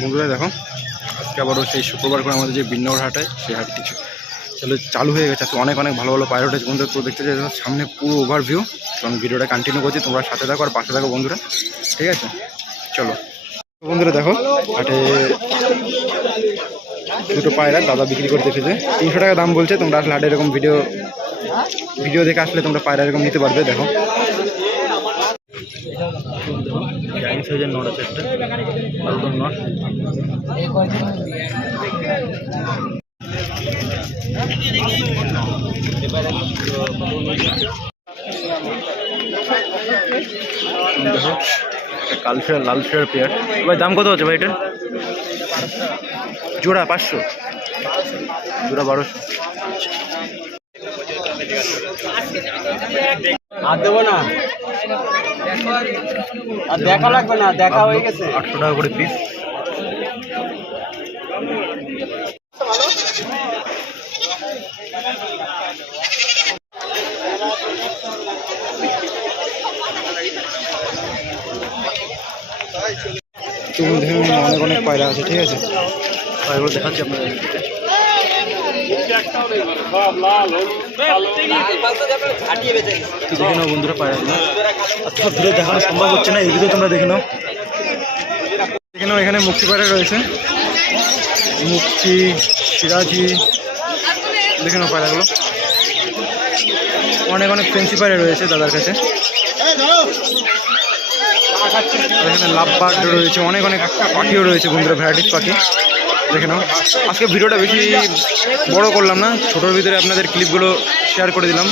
বন্ধুরা দেখো, আজকে আবারও সেই শুক্রবার করে আমাদের যে বিন্নর হাটে সেই হাট কিছু চলো চালু হয়ে গেছে। আজকে অনেক অনেক ভালো ভালো পাইলট আছে বন্ধুরা তো দেখতে চাই সামনে পুরো ওভারভিউ আমি ভিডিওটা কন্টিনিউ করছি, তোমরা সাথে থাকো আর পাশে থাকো বন্ধুরা, ঠিক আছে? চলো। বন্ধুরা দেখো, হাটে দুটো পায়রা দাদা বিক্রি করতে এসেছে। তিনশো টাকা দাম বলছে, তোমরা আসলে হাটে এরকম ভিডিও ভিডিও দেখে আসলে তোমরা পায়রা এরকম নিতে পারবে, দেখো। জাইন্ট সাইজের নট আছে একটা নট একটা কাল ফেয়ার লাল ফেয়ার পেয়ার। ভাই দাম কত হচ্ছে ভাই এটা? জোড়া পাঁচশো। জোড়া বারোশো। আর দেবো না। আর দেখা লাগবে না দেখা হয়ে গেছে আটশো টাকা করে পিস তুমি দেখুন অনেক অনেক পায়রা আছে ঠিক আছে পায়রাগুলো দেখাচ্ছি আপনাদের দেখে নাও বন্ধুরা আচ্ছা ধীরে দেখানো সম্ভব হচ্ছে না, এই তোমরা দেখে নাও। দেখে নাও, এখানে মুক্তি পায়রা রয়েছে। মুক্তি সিরাজি দেখে নাও পায়রাগুলো অনেক অনেক ফেন্সি পায়রা রয়েছে দাদার কাছে। এখানে লাভ বার্ড রয়েছে, অনেক অনেক পাখিও রয়েছে বন্ধুরা, ভ্যারাইটিস পাখি। দেখে নাও। আজকে ভিডিওটা বেশি বড় করলাম না, ছোটোর ভিতরে আপনাদের ক্লিপগুলো শেয়ার করে দিলাম।